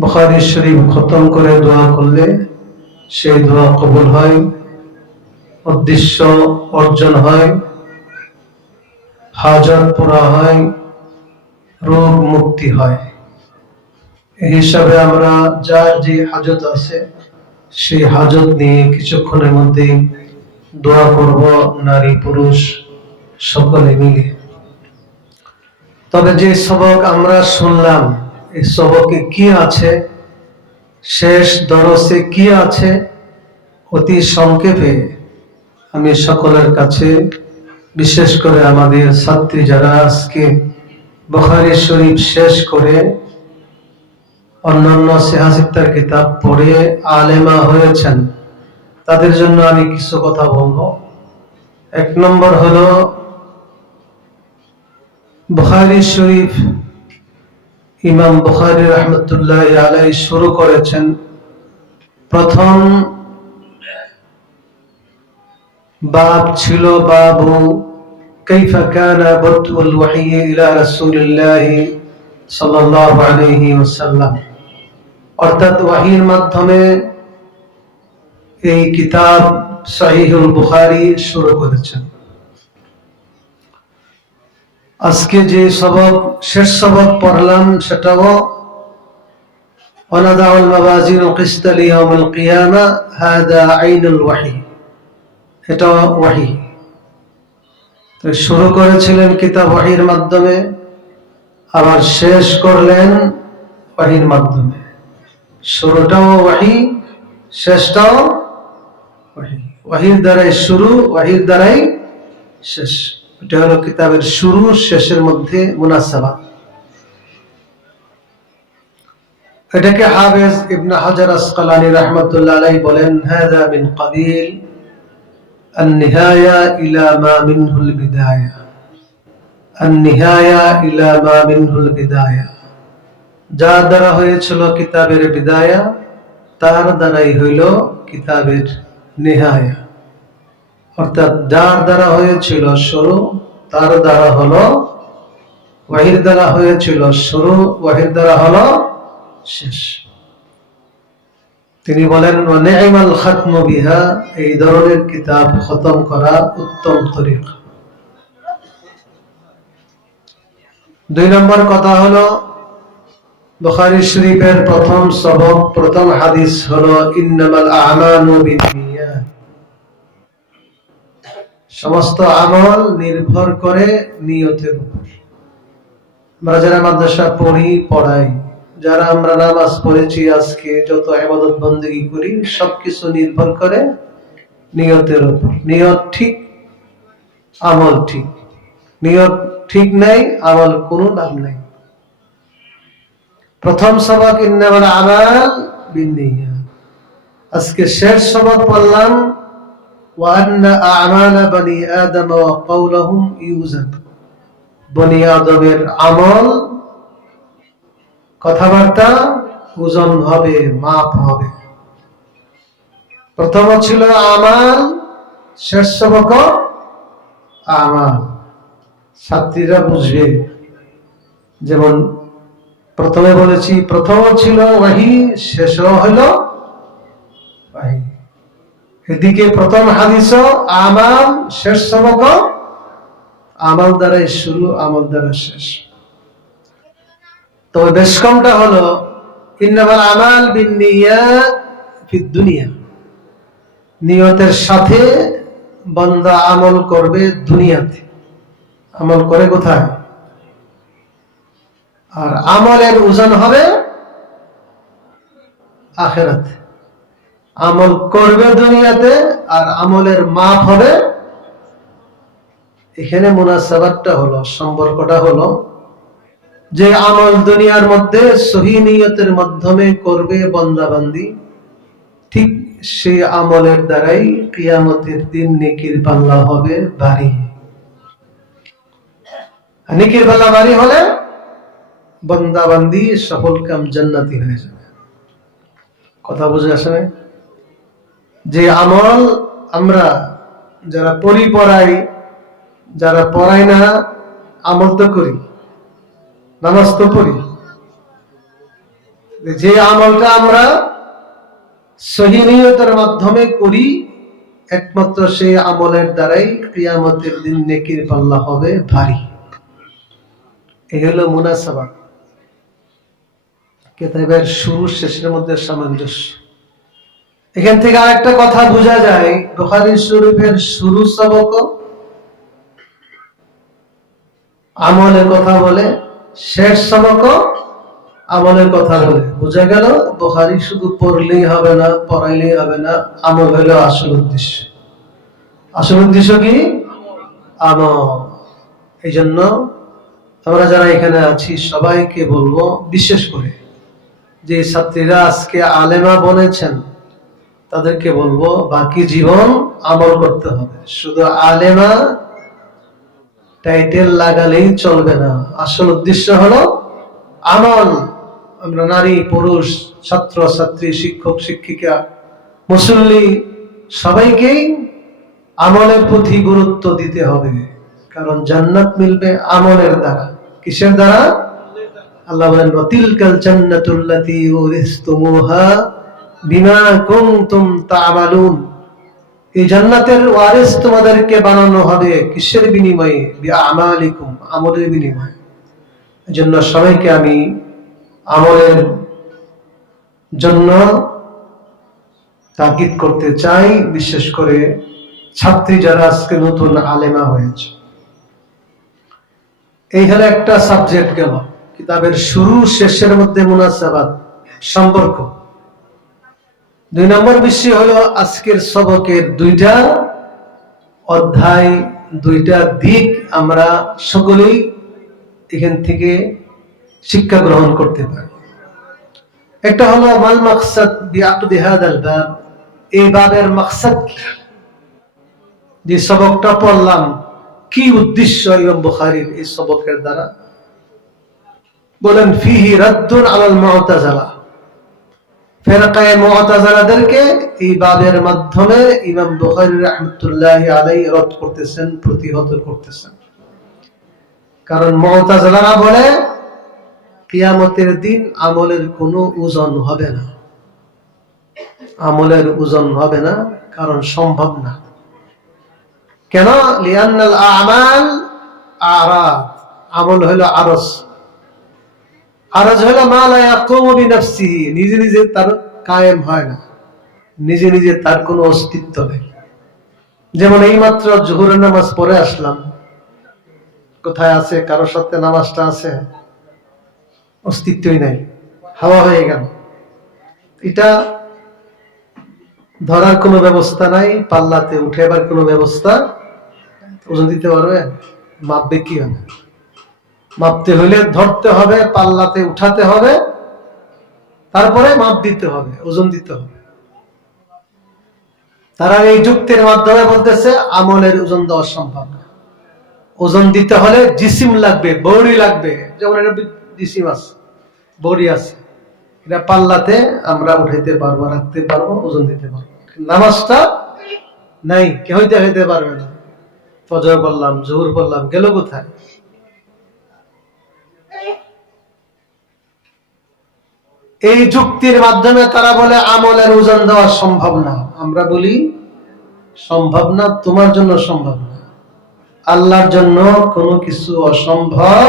বুখারী শরীফ খতম করে দোয়া করলে সেই দোয়া কবুল হয়, উদ্দেশ্য অর্জন হয়, হাজত পুরা হয়, রোগ মুক্তি হয়। এই হিসাবে আমরা যার যে হাজত আছে সেই হাজত নিয়ে কিছুক্ষণের মধ্যে দোয়া করব, নারী পুরুষ সকলে মিলে। তবে যে সবক আমরা শুনলাম, এই সবকে কি আছে, শেষ দরসে কি আছে, অতি সংক্ষেপে আমি সকলের কাছে, বিশেষ করে আমাদের ছাত্রী যারা আজকে বুখারী শরীফ শেষ করে অন্যান্য সিহাসিত্তার কিতাব পড়ে আলেমা হয়েছেন, তাদের জন্য আমি কিছু কথা বলবো। এক নম্বর হলো, বুখারী শরীফ ইমাম বুখারী রাহমাতুল্লাহি আলাইহি শুরু করেছেন, প্রথম বাব ছিল বাবু কাইফা কানা বাদউল ওয়াহয়ি ইলা রাসূলিল্লাহি সাল্লাল্লাহু আলাইহি ওয়াসাল্লাম, অর্থাৎ ওয়াহির মাধ্যমে এই কিতাব সহিহুল বুখারী শুরু করেছেন। আজকে যে সবক শেষ সবক পড়লাম সেটাও ওয়ানাদাউল মাওয়াজিনুল কিসত লিয়াউমিল কিয়ামা হাদা আইনুল ওয়াহী, এটা ওয়াহী। তো শুরু করেছিলেন কিতাব ওয়াহীর মাধ্যমে, আবার শেষ করলেন ওয়াহীর মাধ্যমে। শুরুটাও ওয়াহী, শেষটাও ওয়াহী। ওয়াহীর দ্বারাই শুরু, ওয়াহীর দ্বারাই শেষ। এটা হলো কিতাবের শুরু শেষের মধ্যে মুনাসাবাত। এটাকে হাফেজ ইবনে হাজার আসকালানী রাহমাতুল্লাহ আলাইহি বলেন, হাযা মিন কাবিল আন-নিহায়া ইলা মা মিনহুল বিদায়া, আন-নিহায়া ইলা মা মিনহুল বিদায়া, যা দ্বারা হয়েছিল কিতাবের বিদায়া তার দ্বারাই হইল কিতাবের নিহায়া। অর্থাৎ যার দ্বারা হয়েছিল শুরু তার দ্বারা হলো ওয়াহির দ্বারা হয়েছিল শুরু, ওয়াহির দ্বারা হলো শেষ। তিনি বলেন, ওয়া নি'মাল খাতমু বিহা, এই ধরনের কিতাব খতম করা উত্তম তরিকা। দুই নম্বর কথা হলো, বুখারী শরীফের প্রথম সবক, প্রথম হাদিস হলো ইন্নামাল আ'মালু বিন্নিয়াত, সমস্ত আমল নির্ভর করে নিয়তের উপর। আমরা যারা মাদ্রাসা পড়ি পড়াই, যারা আমরা নামাজ পড়েছি, আজকে যত ইবাদত বন্দেগী করি, সবকিছু নির্ভর করে নিয়তের উপর। নিয়ত ঠিক, আমল ঠিক। নিয়ত ঠিক নাই, আমল কোনো লাভ নাই। প্রথম সবক ইন্নামাল আমাল বিন্নিয়াত। আজকে শেষ সবক পড়লাম ওয়া আন্না আ'মালা বনি আদম ওয়া কাওলুহুম ইউজান, বনি আদমের আমল কথাবার্তা ওজন হবে, মাপ হবে। প্রথম ছিল আমাল, শেষ সবক আমাল। ছাত্রীরা বুঝবে, যেমন প্রথমে বলেছি, প্রথম ছিল ওয়াহী, শেষও হলো ওয়াহী। এদিকে প্রথম হাদিস আমাল, শেষ সবক আমল দ্বারাই শুরু, আমল দ্বারা শেষ। তো বেশকমটা হলো ইন্নামাল আমাল বিন্নিয়াত ফিদ দুনিয়া, নিয়তের সাথে বান্দা আমল করবে দুনিয়াতে। আমল করে কোথায়? আর আমলের ওজন হবে আখিরাতে। আমল করবে দুনিয়াতে, আর আমলের মাপ হবে। এখানে মুনাসাবাতটা হলো, সম্পর্কটা হলো, যে আমল দুনিয়ার মধ্যে সহি নিয়তের মাধ্যমে করবে বান্দাবান্দি, ঠিক সেই আমলের দ্বারাই কিয়ামতের দিন নেকির পাল্লা হবে ভারী। নেকির পাল্লা ভারী হলে বান্দাবান্দি সফল কাম জান্নাতি হয়ে যাবে। কথা বুঝে আসে? যে আমল আমরা যারা পড়ি পড়াই, যারা পড়াই না, আমল তো করি, নামাজ তো পড়ি, যে আমলটা আমরা সহি নিয়তের মাধ্যমে করি, একমাত্র সেই আমলের দ্বারাই কিয়ামতের দিন নেকির পাল্লা হবে ভারী। এই হলো মুনাসাবাত। কিতাবের শুরু শেষের মধ্যে সামঞ্জস্য। এখান থেকে আরেকটা কথা বোঝা যায়, বুখারী শরীফের শুরু সবক আমলের কথা বলে, শেষ সবক আমলের কথা বলে। বোঝা গেল বুখারী শুধু পড়লেই হবে না, পড়াইলেই হবে না, আমল হলো আসল উদ্দেশ্য। আসল উদ্দেশ্য কি? আমল। এই জন্য আমরা যারা এখানে আছি সবাইকে বলবো, বিশেষ করে যে ছাত্রীরা আজকে আলেমা বনেছেন তাদেরকে বলবো, বাকি জীবন আমল করতে হবে। শুধু আলেমা টাইটেল লাগালেই চলবে না, আসল উদ্দেশ্য হলো আমল। আমরা নারী পুরুষ, ছাত্র ছাত্রী, শিক্ষক শিক্ষিকা, মুসল্লি সবাইকেই আমলের প্রতি গুরুত্ব দিতে হবে। কারণ জান্নাত মিলবে আমলের দ্বারা। কিসের দ্বারা? আল্লাহ বলেন, ওয়াতিলকাল জান্নাতুল্লাতী উরিসতুমুহা বিমা কুনতুম তা'মালুন। এই জান্নাতের ওয়ারিস তোমাদেরকে বানানো হবে কিসের বিনিময়ে? বিআমালিকুম, আমলের বিনিময়ে। এজন্য সবাইকে আমি আমলের জন্য তাকিদ করতে চাই, বিশেষ করে ছাত্রী যারা আজকে নতুন আলেমা হয়েছে। এই হলো একটা সাবজেক্ট গেল, কিতাবের শুরু শেষের মধ্যে মুনাসাবাত, সম্পর্ক। 2 নম্বর বিষয় হলো আজকের সবকের 2টা অধ্যায়, 2টা দিক আমরা সকলেই এখান থেকে শিক্ষা গ্রহণ করতে পারি। একটা হলো মাল মাকসাদ বিআকদি হাদাল বাব, এই বাবের মাকসাদ কি? যে সবকটা পড়লাম, কি উদ্দেশ্য ইমাম বুখারীর এই সবকের দ্বারা? বলেন, ফিহি রাদ্দুন আলাল মুতাযালা, ফিরকায়ে মুতাযালাদেরকে এই বাবের মাধ্যমে ইমাম বুখারী রাহমাতুল্লাহি আলাইহি রদ করতেছেন, প্রতিহত করতেছেন। কারণ মুতাযালারা বলে কিয়ামতের দিন আমলের কোনো ওজন হবে না, আমলের ওজন হবে না, কারণ সম্ভব না। কেন? লিআন্নাল আমাল আরাদ, আমল হলো আরজ। আরজ হলো মা লা ইয়াকুমু বিনাফসিহি, নিজে নিজে তার কায়েম হয় না, নিজে নিজে তার কোনো অস্তিত্ব নেই। যেমন এইমাত্র জোহরের নামাজ পড়ে আসলাম, কোথায় আছে? কারোর সাথে নামাজটা আছে? অস্তিত্বই নাই, হাওয়া হয়ে গেল। এটা ধরার কোনো ব্যবস্থা নাই, পাল্লাতে উঠেবার কোনো ব্যবস্থা। ওজন দিতে পারবে? মাপবে কি হবে? মাপতে হলে ধরতে হবে, পাল্লাতে উঠাতে হবে, তারপরে মাপ দিতে হবে, ওজন দিতে হবে। তারা এই যুক্তির মাধ্যমে বলতেছে আমলের ওজন দেওয়া সম্ভব না। ওজন দিতে হলে জিসিম লাগবে, বডি লাগবে। যেমন এটা জিসিম আছে, বডি আছে, এটা পাল্লাতে আমরা উঠাইতে পারবো, রাখতে পারবো, ওজন দিতে পারবো। নামাজটা নাই, কেউ হইতে পারবে না। ফজর পড়লাম, জোহর পড়লাম, গেল কোথায়? এই যুক্তির মাধ্যমে তারা বলে আমলের ওজন দেওয়া সম্ভব না। আমরা বলি সম্ভব না, তোমার জন্য সম্ভব না, আল্লাহর জন্য কোনো কিছু অসম্ভব।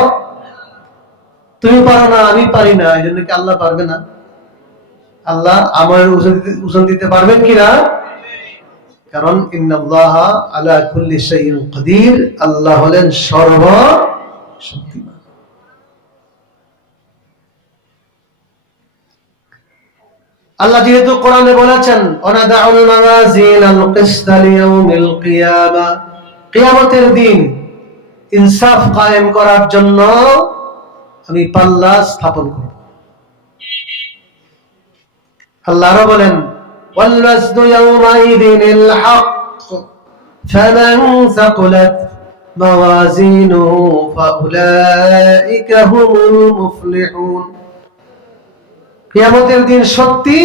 তুমি পারো না, আমি পারি না, এই জন্য কি আল্লাহ পারবে না? আল্লাহ আমলের ওজন দিতে পারবেন কিনা? কারণ ইন্নাল্লাহা আলা কুল্লি শাইইন কাদির, আল্লাহ হলেন সর্বশক্তিমান। আল্লাহ যেহেতু কোরআনে বলেছেন, ওয়ানাদাউল মাওয়াজিনাল কিসতা লিয়াউমিল কিয়ামা, কিয়ামতের দিন ইনসাফ কায়েম করার জন্য আমি পাল্লা স্থাপন করব। আল্লাহ আরো বলেন, ওয়াল ওয়াজনু ইয়াওমাইযিনিল হক ফামান সাকুলাত মাওয়াজিনুহু ফাউলাইকা হুমুল মুফলিহুন। কিয়ামতের দিন সত্যি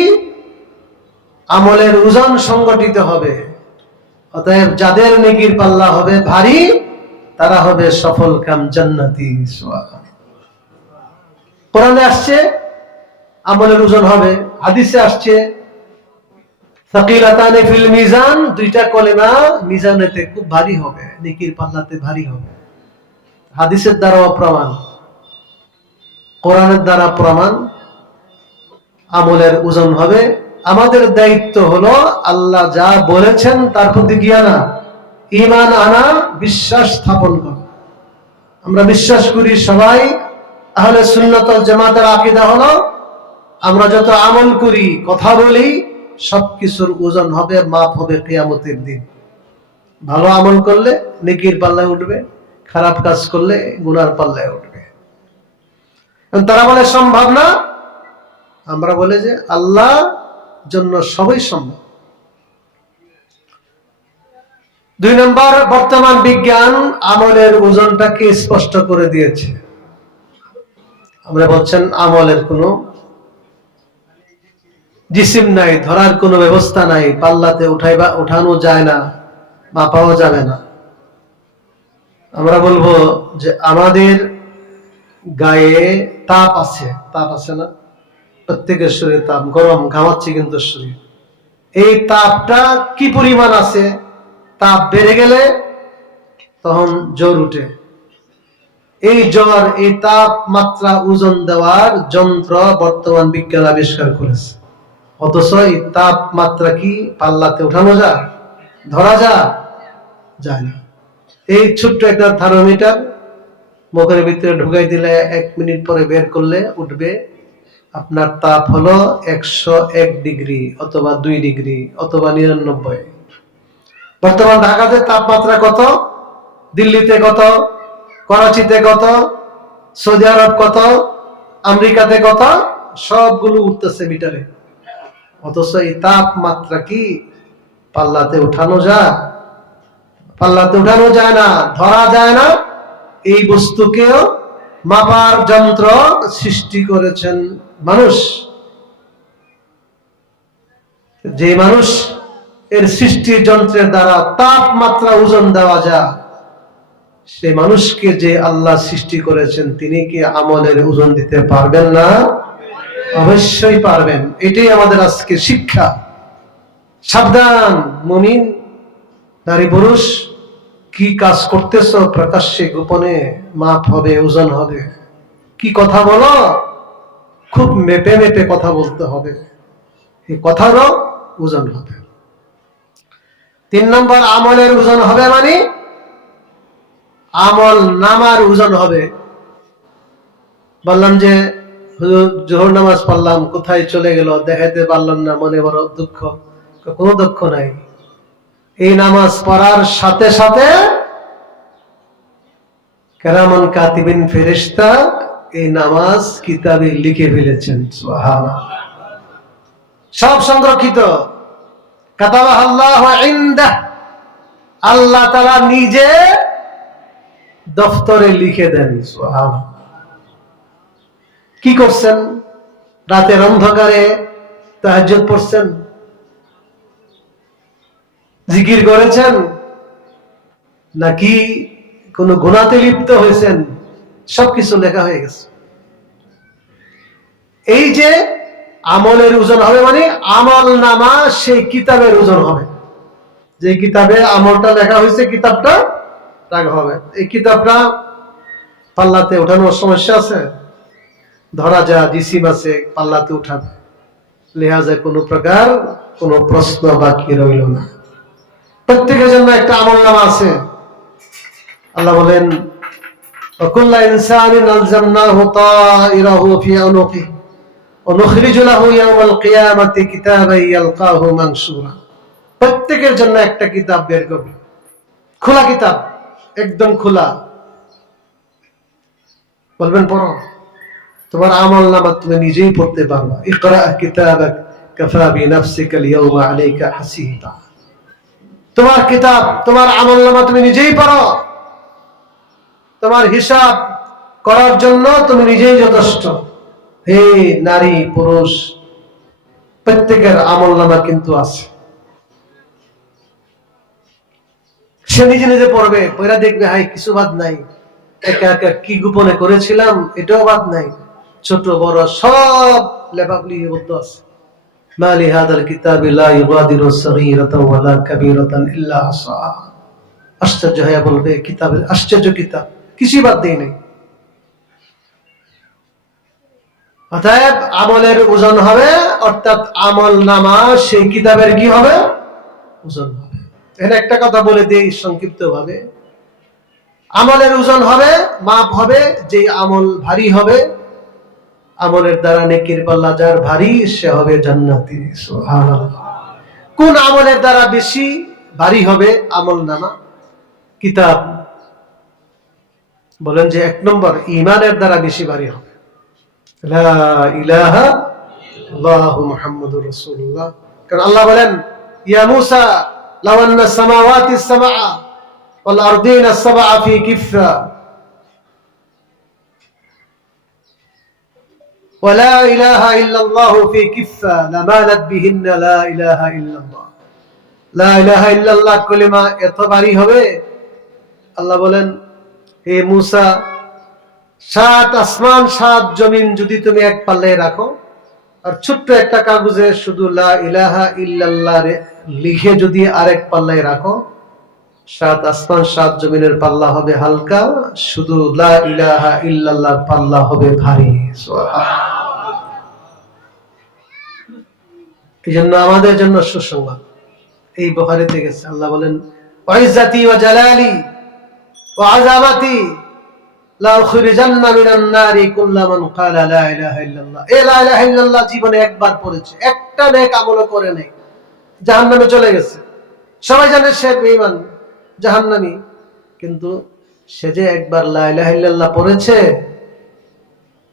আমলের ওজন সংগঠিত হবে, অতএব যাদের নেকির পাল্লা হবে ভারী তারা হবে সফল কাম জান্নাতি। কোরআনে আসছে আমলের ওজন হবে। হাদিসে আসছে সাকিলাতানি ফিল মিজান, দুইটা কলেমা মিজানেতে খুব ভারী হবে, নেকির পাল্লাতে ভারী হবে। হাদিসের দ্বারাও প্রমাণ, কোরআনের দ্বারা প্রমাণ, আমলের ওজন হবে। আমাদের দায়িত্ব হলো আল্লাহ যা বলেছেন তার প্রতি কি আনা, ঈমান আনা, বিশ্বাস স্থাপন করা। আমরা বিশ্বাস করি সবাই আহলে সুন্নাত ওয়াল জামাতের আকীদা হলো আমরা যত আমল করি, কথা বলি, সবকিছুর ওজন হবে, মাপ হবে কিয়ামতের দিন। ভালো আমল করলে নেকির পাল্লায় উঠবে, খারাপ কাজ করলে গুনার পাল্লায় উঠবে। তারা বলে সম্ভব না, আমরা বলে যে আল্লাহ জন্য সবই সম্ভব। 2 নম্বর, বর্তমান বিজ্ঞান আমলের ওজনটাকে স্পষ্ট করে দিয়েছে। আমরা বলছেন আমলের কোনো জিসিম নাই, ধরার কোনো ব্যবস্থা নাই, পাল্লাতে উঠানো যায় না, মাপাও যাবে না। আমরা বলবো যে আমাদের গায়ে তাপ আছে, তাপ আছে না? প্রত্যেকের শরীরে তাপ, গরম, ঘামাচ্ছে কিন্তু শরীর। এই তাপটা কি পরিমাণ আছে? তাপ বেড়ে গেলে তখন জ্বর উঠে। এই জ্বর, এই তাপমাত্রা ওজন দেওয়ার যন্ত্র বর্তমান বিজ্ঞান আবিষ্কার করেছে। অথচ এই তাপমাত্রা কি পাল্লাতে উঠানো যায়, ধরা যায় না। এই ছোট্ট একটা থার্মোমিটার মুখের ভিতরে ঢুকাই দিলে 1 মিনিট পরে বের করলে উঠবে আপনার তাপ হলো 101 ডিগ্রি অথবা 2 ডিগ্রি অথবা 99। বর্তমান ঢাকাতে তাপমাত্রা কত, দিল্লিতে কত, করাচিতে কত, সৌদি আরব কত, আমেরিকাতে কত, সবগুলো উঠতেছে মিটারে। অথচ এই তাপমাত্রা কি পাল্লাতে উঠানো যায়? পাল্লাতে উঠানো যায় না, ধরা যায় না। এই বস্তুকেও মাপার যন্ত্র সৃষ্টি করেছেন মানুষ। যে মানুষ এর সৃষ্টির যন্ত্রের দ্বারা তাপমাত্রা ওজন দেওয়া যায়, সে মানুষকে যে আল্লাহ সৃষ্টি করেছেন তিনি কি আমলের ওজন দিতে পারবেন না? অবশ্যই পারবেন। এটাই আমাদের আজকে শিক্ষা। সাবধান মুমিন, নারী পুরুষ, কি কাজ করতেছো প্রকাশ্যে গোপনে মাপ হবে, ওজন হবে। কি কথা বলো, খুব মেপে মেপে কথা বলতে হবে, এই কথারও ওজন হবে। 3 নম্বর, আমলের ওজন হবে মানে আমল নামার ওজন হবে। বললাম যে হুজুর জোহর নামাজ পড়লাম, কোথায় চলে গেল দেখাইতে পারলাম না, মনে বড় দুঃখ। কোনো দুঃখ নাই, এই নামাজ পড়ার সাথে সাথে কেরামান কাতিবিন ফেরেশতা এই নামাজ কিতাবে লিখে ফেলেছেন। সুবহানাল্লাহ, সব সংরক্ষিত। কাতাবাহাল্লাহু ইনদাহ, আল্লাহ তাআলা নিজে দফতরে লিখে দেন। সুবহানাল্লাহ। কি করছেন? রাতের অন্ধকারে তাহাজ্জুদ পড়ছেন, জিকির করেছেন, নাকি কোন গুনাহতে লিপ্ত হয়েছেন, সবকিছু লেখা হয়ে গেছে। এই যে আমলের ওজন হবে মানে আমল নামা সেই কিতাবের ওজন হবে। যে কিতাবে আমলটা লেখা হয়েছে কিতাবটা রাখা হবে। এই কিতাবটা পাল্লাতে ওঠানোর সমস্যা আছে? ধরা যায়, জিসিম আছে, পাল্লাতে উঠাবে, লিহাজে কোনো প্রকার কোনো প্রশ্ন বাকি রইল না। প্রত্যেকের জন্য একটা আমল নামা আছে। আল্লাহ বলেন ওয়াকুল্লা ইনসানিন আলজামনাহু তাইরাহু ফি উনুকিহি ওয়া নুখরিজু লাহু ইয়াওমাল কিয়ামাতি কিতাবান ইয়ালকাহু মানশুরা। প্রত্যেকের জন্য একটা কিতাব বের করব, খোলা কিতাব, একদম খোলা। বলবেন পড়ো, তোমার আমল নামা তুমি নিজেই পড়তে পারবা। ইকরা কিতাবাক কাফা বিনাফসিকা আল-ইয়াওমা আলাইকা হাসিবা। তোমার কিতাব, তোমার আমল নামা তুমি নিজেই পড়ো। তোমার হিসাব করার জন্য তুমি নিজেই যথেষ্ট। হে নারী পুরুষ, প্রত্যেকের আমল নামা কিন্তু আছে। সে নিজে নিজে পড়বে, পড়া দেখবে হাই কিছু বাদ নাই, একা একা কি গোপনে করেছিলাম এটাও বাদ নাই। ছোট বড় সব লেখাগুলি লিপিবদ্ধ আছে। মা লিহাদাল কিতাবি লা ইউগাদিরু সগীরাতাও ওয়ালা কাবীরাতান ইল্লা আহসাহা। আশ্চর্য হয়ে বলবে কিতাবের আশ্চর্য কিতাব, কিছুই বাদ দেয় নাই। অতএব আমলের ওজন হবে, অর্থাৎ আমল নামা সেই কিতাবের কি হবে? ওজন হবে। এখানে একটা কথা বলে দিই সংক্ষিপ্ত ভাবে, আমলের ওজন হবে, মাপ হবে, যে আমল ভারী হবে, আমলের দ্বারা নেকির পাল্লা যার ভারী সে হবে জান্নাতি। সুবহানাল্লাহ। কোন আমলের দ্বারা বেশি ভারী হবে আমল নামা কিতাব? বলেন যে 1 নম্বর ঈমানের দ্বারা বেশি ভারী হবে। লা ইলাহা ইল্লাল্লাহু মুহাম্মাদুর রাসূলুল্লাহ। কারণ আল্লাহ বলেন ইয়া মূসা লাও আন্না সামাওয়াতি সাবআ ওয়াল আরদিনা সাবআ ফি কিফা ওয়া লা ইলাহা ইল্লাল্লাহু ফি কিফা লামালাত বিহিন্না লা ইলাহা ইল্লাল্লাহ। লা ইলাহা ইল্লাল্লাহ কলিমা এত ভারী হবে, আল্লাহ বলেন হে মূসা 7 আসমান 7 জমিন যদি তুমি এক পাল্লায় রাখো, আর ছোট্ট একটা কাগজে শুধু লা ইলাহা ইল্লাল্লাহ লিখে যদি আরেক পাল্লায় রাখো, 7 আসমান 7 জমিনের পাল্লা হবে হালকা, শুধু লা ইলাহা ইল্লাল্লাহর পাল্লা হবে ভারী। সুবহানাল্লাহ। এই জন্য আমাদের জন্য সুসংবাদ এই বুখারীতে গেছে, আল্লাহ বলেন ওয়া ইজ্জাতি ওয়া জালালি ওয়া আযামাতি লা উখরিজান্না মিনান নারি কুল্লামান ক্বালা লা ইলাহা ইল্লাল্লাহ। এই লা ইলাহা ইল্লাল্লাহ জীবনে একবার পড়েছে, একটা নেক আমল করে নাই, জাহান্নামে চলে গেছে। সবাই জানে সে বেঈমান জাহান্নামী, কিন্তু সে যে একবার লা ইলাহা ইল্লাল্লাহ পড়েছে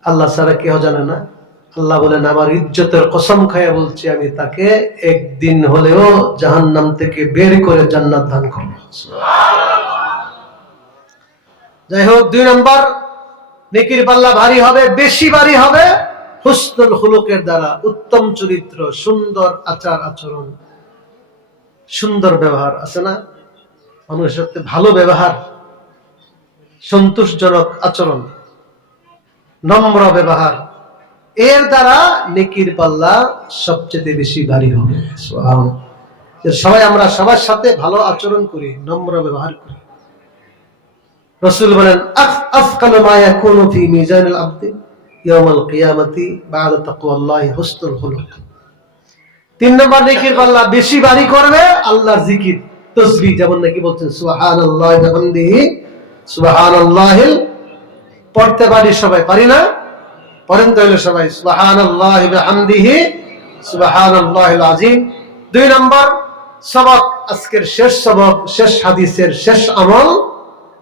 আল্লাহ ছাড়া কেউ জানে না। আল্লাহ বলেন আমার ইজ্জতের কসম খায়া বলছি আমি তাকে একদিন হলেও জাহান্নাম থেকে বের করে জান্নাত দান করব। যাই হোক, 2 নম্বর নেকির পাল্লা ভারী হবে, বেশি ভারী হবে হুসনুল খুলুকের দ্বারা, উত্তম চরিত্র, সুন্দর আচার আচরণ, সুন্দর ব্যবহার আছে না, মানুষের সাথে ভালো ব্যবহার, সন্তোষজনক আচরণ, নম্র ব্যবহার, এর দ্বারা নেকির পাল্লা সবচেয়ে বেশি ভারী হবে। সুবহানাল্লাহ। সবাই আমরা সবার সাথে ভালো আচরণ করি, নম্র ব্যবহার করি। রাসূল বলেন আফকালু মা ইয়াকুনু ফি মিজানিল আবদি ইয়াউমাল কিয়ামাতি বা'দা তাকওয়াল্লাহি হুসনুল খুলুক। 3 নম্বর নেকির পাল্লা বেশি ভারী করবে আল্লাহর জিকির, তাসবিহ। যেমন নাকি বলছেন সুবহানাল্লাহি ওয়া বিহামদিহি সুবহানাল্লাহিল, পড়তে পারি সবাই, পারি না? পড়েন তাহলে সবাই সুবহানাল্লাহি ওয়া বিহামদিহি সুবহানাল্লাহিল আযীম। 2 নম্বর সবক, আজকের শেষ সবক, শেষ হাদিসের শেষ আমল,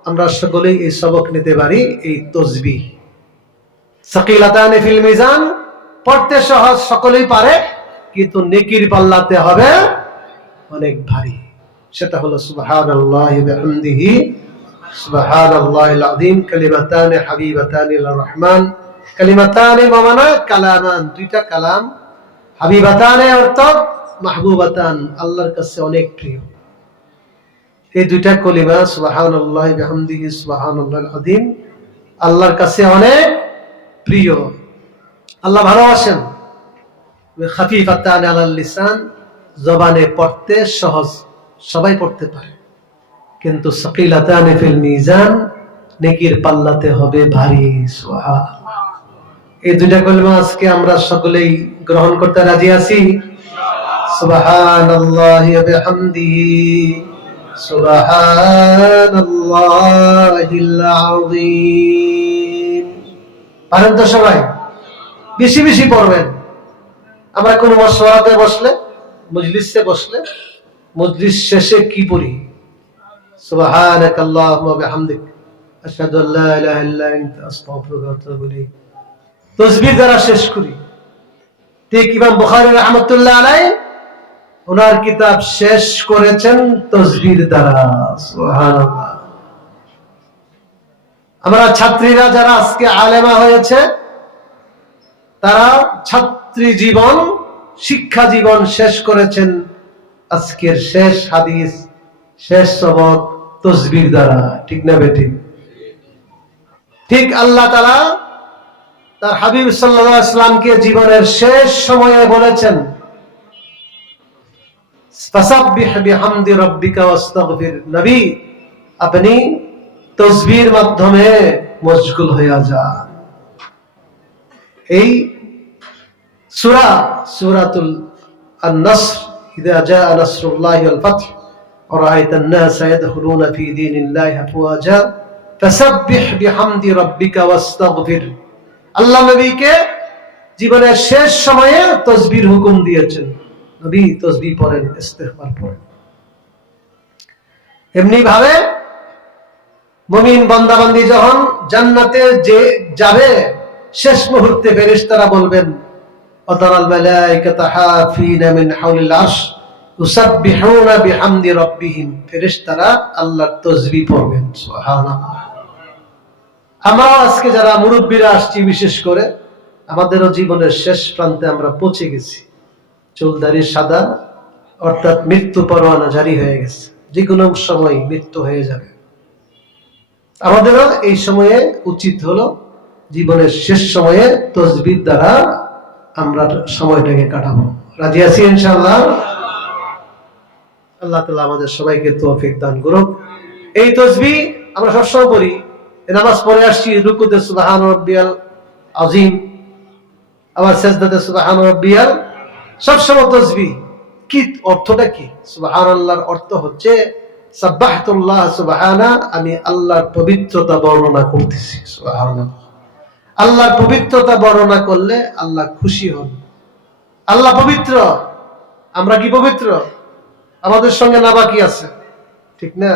আমরা সকলেই এই সবক নিতে পারি, এই তাসবিহ। সাকিলাতানি ফিল মিজান, পড়তে সহজ, সকলেই পারে, কিন্তু নেকির পাল্লাতে হবে অনেক ভারী। সেটা হলো সুবহানাল্লাহি ওয়া বিহামদিহি সুবহানাল্লাহিল আযীম কালিমাতানি হাবিবাতানি ইলার রহমান। কালিমাতানি মানা কালামান, 2টা কালাম, হাবিবাতানি অর্থ মাহবুবাতান, আল্লাহর কাছে অনেক প্রিয়। এই 2টা কলিমা সুবহানাল্লাহি ওয়া বিহামদিহি সুবহানাল্লাহিল আযীম আল্লাহর কাছে অনেক প্রিয়, আল্লাহ ভালোবাসেন। খাফিফাতান আলাল লিসান, জবানে পড়তে সহজ, সবাই পড়তে পারে, কিন্তু সাকিলাতানি ফিল মিজান, নেকির পাল্লাতে হবে ভারী। সুবহানাল্লাহ। এই 2টা কলিমা আজকে আমরা সকলেই গ্রহণ করতে রাজি আছি? সুবহানাল্লাহি ওয়া বিহামদিহি সুবহানাল্লাহিল আযীম। পারেন তো সবাই? বেশি বেশি পড়বেন। আমরা কোন মাশওয়ারাতে বসলে, মজলিসে বসলে, মজলিস শেষে কি পড়ি? সুবহানাকাল্লাহুম্মা ওয়া বিহামদিক আশহাদু আল্লা ইলাহা ইল্লা আনতা আস্তাগফিরুকা ওয়া আতুবু ইলাইক। তাসবিহ দ্বারা শেষ করি। ঠিক ইমাম বুখারী রাহমাতুল্লাহ আলাইহি ওনার কিতাব শেষ করেছেন তাসবিহ দ্বারা। সুবহানাল্লাহ। আমরা ছাত্রীরা যারা আজকে আলেমা হয়েছে, তারা ছাত্রী জীবন, শিক্ষা জীবন শেষ করেছেন আজকের শেষ হাদিস, শেষ সবক তাসবিহ দ্বারা। ঠিক না বেঠিক? ঠিক আল্লাহ তাআলা তার হাবিব সাল্লাল্লাহু আলাইহি ওয়াসাল্লামকে জীবনের শেষ সময়ে বলেছেন, ফাসাব্বিহ বিহামদি রাব্বিকা ওয়াস্তাগফির। নবী, আপনি তাসবিহর মাধ্যমে মশগুল হয়ে যান। এই সূরাতুল আন-নাসর, ইযা জাআ নাসরুল্লাহি ওয়াল ফাth ওয়া রাআইতান নাসা ইয়াদখুলুনা ফি দীনিল্লাহি আফওয়াজা ফাসাব্বিহ বিহামদি রাব্বিকা ওয়াস্তাগফির। আল্লাহ নবীকে জীবনের শেষ সময়ে তাসবিহর হুকুম দিয়েছেন। নবী তাসবিহ পড়েন, ইস্তিগফার পড়েন। এমনি ভাবে মুমিন বান্দাবান্দি যখন জান্নাতে যে যাবে, শেষ মুহূর্তে ফেরেশতারা বলবেন, ওয়াতারাল মালায়েকাতা হাফিনা মিন হাওলিল আরশ ইউসাব্বিহুনা বিহামদি রাব্বিহিম। ফেরেশতারা আল্লাহর তাসবিহ পড়বেন। সুবহানাল্লাহ। আমরা আজকে যারা মুরব্বীরা আসছি, বিশেষ করে আমাদেরও জীবনের শেষ প্রান্তে আমরা পৌঁছে গেছি। চুলদারি সাদা, অর্থাৎ মৃত্যু পরোয়ানা জারি হয়ে গেছে। যে কোনো সময় মৃত্যু হয়ে যাবে। আমাদেরও এই সময়ে উচিত হলো জীবনের শেষ সময়ে তাসবিহ দ্বারা আমরা সময়টাকে কাটাবো। রাজি আছি ইনশাআল্লাহ? আল্লাহ তাআলা আমাদের সবাইকে তৌফিক দান করুক। এই তাসবিহ আমরা সবসময় পড়ি। নামাজ পড়ে আসছি, রুকুতে সুবহান রাব্বিয়াল আযীম, আবার সিজদাতে সুবহান রাব্বিয়াল, সবসময় তাসবিহ। কি অর্থটা কি? সুবহানাল্লাহর অর্থ হচ্ছে সাব্বাহতুল্লাহ সুবহানা, আমি আল্লাহর পবিত্রতা বর্ণনা করতেছি। সুবহানাল্লাহ। আল্লাহর পবিত্রতা বর্ণনা করলে আল্লাহ খুশি হন। আল্লাহ পবিত্র, আমরা কি পবিত্র? আমাদের সঙ্গে নাপাকি আছে, ঠিক না?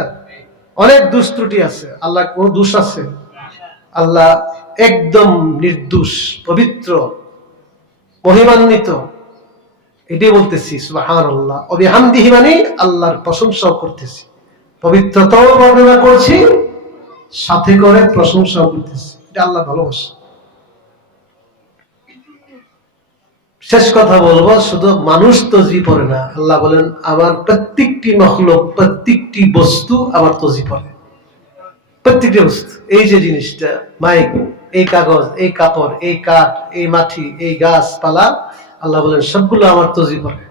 অনেক দোষ ত্রুটি আছে। আল্লাহ কোন দোষ আছে? আল্লাহ একদম নির্দোষ, পবিত্র, মহিমান্বিত। এটাই বলতেছি সুবহানাল্লাহ। ওয়া বিহামদিহি, মানে আল্লাহর প্রশংসা করতেছি, পবিত্রতাও বর্ণনা করছি, সাথে করে প্রশংসা করতেছি। এটা আল্লাহ ভালোবাসা। শেষ কথা বলবো, শুধু মানুষ তাসবিহ পড়ে না। আল্লাহ বলেন, আমার প্রত্যেকটি মখলুক, প্রত্যেকটি বস্তু আমার তাসবিহ পড়ে। প্রত্যেকটি বস্তু, এই যে জিনিসটা, মাইক, এই কাগজ, এই কাপড়, এই কাঠ, এই মাটি, এই গাছপালা, আল্লাহ বলেন সবগুলো আমার তাসবিহ পড়ে।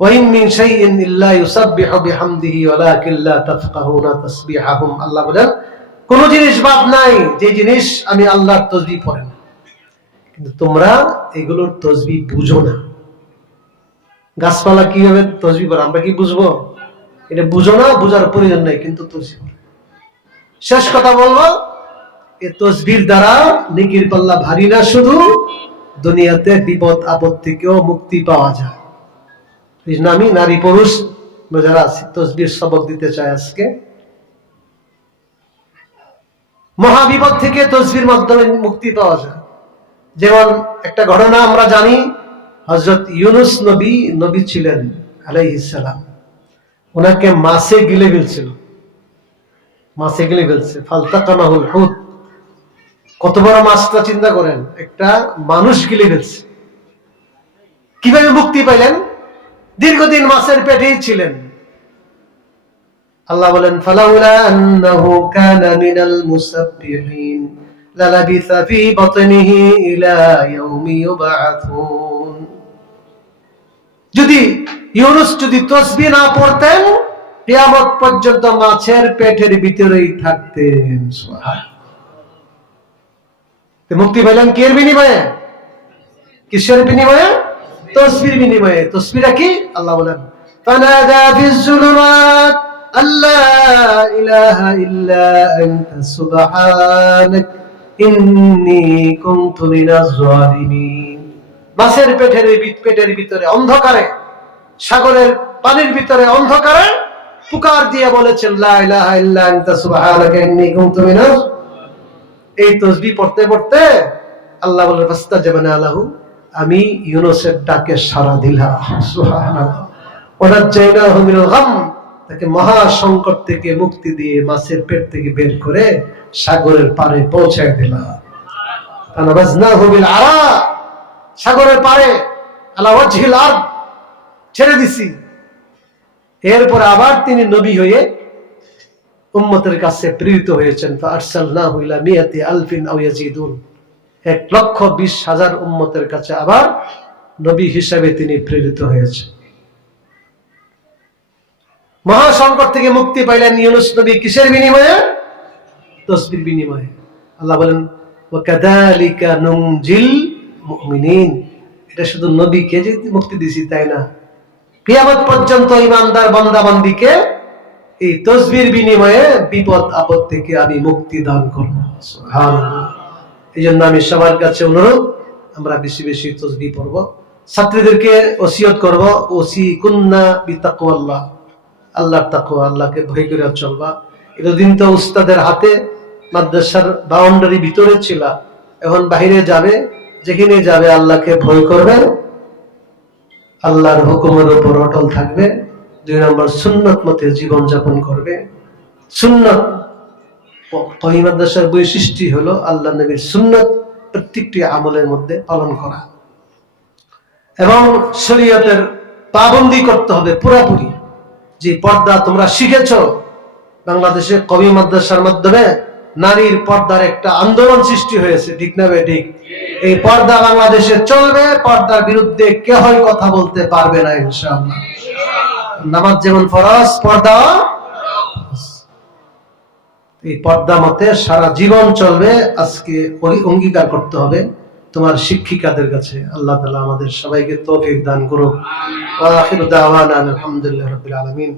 ওয়া ইন মিন শাইইন ইল্লা ইউসাব্বিহু বিহামদিহি ওয়ালাকিন লা তাফকাহুনা তাসবিহাহুম। আল্লাহ বলেন কোন জিনিস বাদ নাই যে জিনিস আমি আল্লাহর তাসবিহ পড়ে না, কিন্তু তোমরা এগুলোর তাসবিহ বুঝো না। গাছপালা কিভাবে তাসবিহ পড়ে আমরা কি বুঝবো? এটা বুঝো না, বুঝার প্রয়োজন নাই, কিন্তু তাসবিহ পড়ে। শেষ কথা বলবো, এই তাসবিহর দ্বারা নেকির পাল্লা ভারী না, শুধু দুনিয়াতে বিপদ আপদ থেকেও মুক্তি পাওয়া যায়। আমি নারী পুরুষ যারা আছি, তাসবিহর সবক দিতে চাই আজকে। মহাবিপদ থেকে তাসবিহর মাধ্যমে মুক্তি পাওয়া যায়। যেমন একটা ঘটনা আমরা জানি, হযরত ইউনূস নবী ছিলেন আলাইহিস সালাম। ওনাকে মাছে গিলে ফেলছিল, মাছে গিলে ফেলছে। ফালতাকামাহুল হুত। কত বড় মাছটা চিন্তা করেন, একটা মানুষ গিলে ফেলছে। কিভাবে মুক্তি পাইলেন? দীর্ঘদিন মাছের পেটেই ছিলেন। আল্লাহ বলেন, ফালাউলা আন্নাহু কানা মিনাল মুসাব্বিহিন লালাবিসা ফি বাতনিহি ইলা ইয়াউমি ইউবআথুন। যদি ইউনূস তাসবিহ না পড়তেন, কিয়ামত পর্যন্ত মাছের পেটের ভিতরেই থাকতেন। সুবহানাল্লাহ। মুক্তি পেলেন কির বিনিময়ে? কিসের বিনিময়ে? তাসবিহর বিনিময়ে। তাসবিহটা কি? আল্লাহ বলেন, ফানাদা ফিজ যুলুমাত আল্লা ইলাহা ইল্লা আনতা সুবহানাক ইন্নী কুনতু মিনাজ জালিমিন। মাছের পেটের ভিতরে অন্ধকারে, সাগরের পানির ভিতরে অন্ধকারে পুকার দিয়ে বলেছেন, লা ইলাহা ইল্লা আনতা সুবহানাকা ইন্নী কুনতু মিনাজ। এই তাসবিহ পড়তে পড়তে আল্লাহ বলেন, ফাস্তাজাবনা লাহু, আমি ইউনূসের ডাকে সাড়া দিলাম। সুবহানাল্লাহ। ওয়ানাজ্জাইনাহু মিনাল গাম, তাকে মহা সংকট থেকে মুক্তি দিয়ে মাছের পেট থেকে বের করে সাগরের পারে পৌঁছায় দিলাম। ফানাবাযনাহু বিল আরা, সাগরের পারে, আলা ওয়াজহিল আরদ ছেড়ে দিছি। এরপর আবার তিনি নবী হয়ে উম্মতের কাছে প্রেরিত হয়েছেন। ফাআরসালনাহু ইলা মিয়াতি আলফিন আও ইয়াজিদুন। 1,20,000 উম্মতের কাছে আবার নবী হিসেবে তিনি প্রেরিত হয়েছে। মহাসংকট থেকে মুক্তি পাইলেন ইউনূস নবী কিসের বিনিময়ে? তাসবির বিনিময়ে। আল্লাহ বলেন ওয়াকাযালিকা নুনজিল মুমিনিন, এটা শুধু নবীকে যে মুক্তি দিছি তাই না, কিয়ামত পর্যন্ত ঈমানদার বান্দা-বান্দীকে এই তাসবির বিনিময়ে বিপদ আপদ থেকে আমি মুক্তি দান করব। সুবহানাল্লাহ। এইজন্য আমি সবার কাছে অনুরোধ, আমরা বেশি বেশি তাসবিহ পড়ব। ছাত্রীদেরকে ওসিয়ত করব, ওসিকুন্না বিতাকওয়াল্লাহ, আল্লাহর তাকওয়া, আল্লাহকে ভয় করে চলবা। এতদিন তো উস্তাদের হাতে মাদ্রাসার বাউন্ডারি ভিতরে ছিল, এখন বাইরে যাবে, যেখানে যাবে আল্লাহকে ভয় করবে, আল্লাহর হুকুমের উপর অটল থাকবে। 2 নম্বর, সুন্নত মতে জীবন যাপন করবে। সুন্নত, কওমি মাদ্রাসার বৈশিষ্ট্য হলো আল্লাহ নবীর সুন্নত প্রত্যেকটি আমলের মধ্যে পালন করা, এবং শরীয়তের পাবন্দি করতে হবে পুরোপুরি। যে পর্দা তোমরা শিখেছ, বাংলাদেশে কওমি মাদ্রাসার মাধ্যমে নারীর পর্দার একটা আন্দোলন সৃষ্টি হয়েছে, ঠিক না ঠিক? এই পর্দা বাংলাদেশে চলবে, পর্দার বিরুদ্ধে কেউই কথা বলতে পারবে না ইনশাআল্লাহ। নামাজ যেমন ফরজ, পর্দা এই পর্দা মতে সারা জীবন চলবে। আজকে অঙ্গীকার করতে হবে তোমার শিক্ষিকাদের কাছে। আল্লাহ তাআলা আমাদের সবাইকে তৌফিক দান করুক। ওয়া আখিরু দাওয়ানা আলহামদুলিল্লাহি রাব্বিল আলামিন।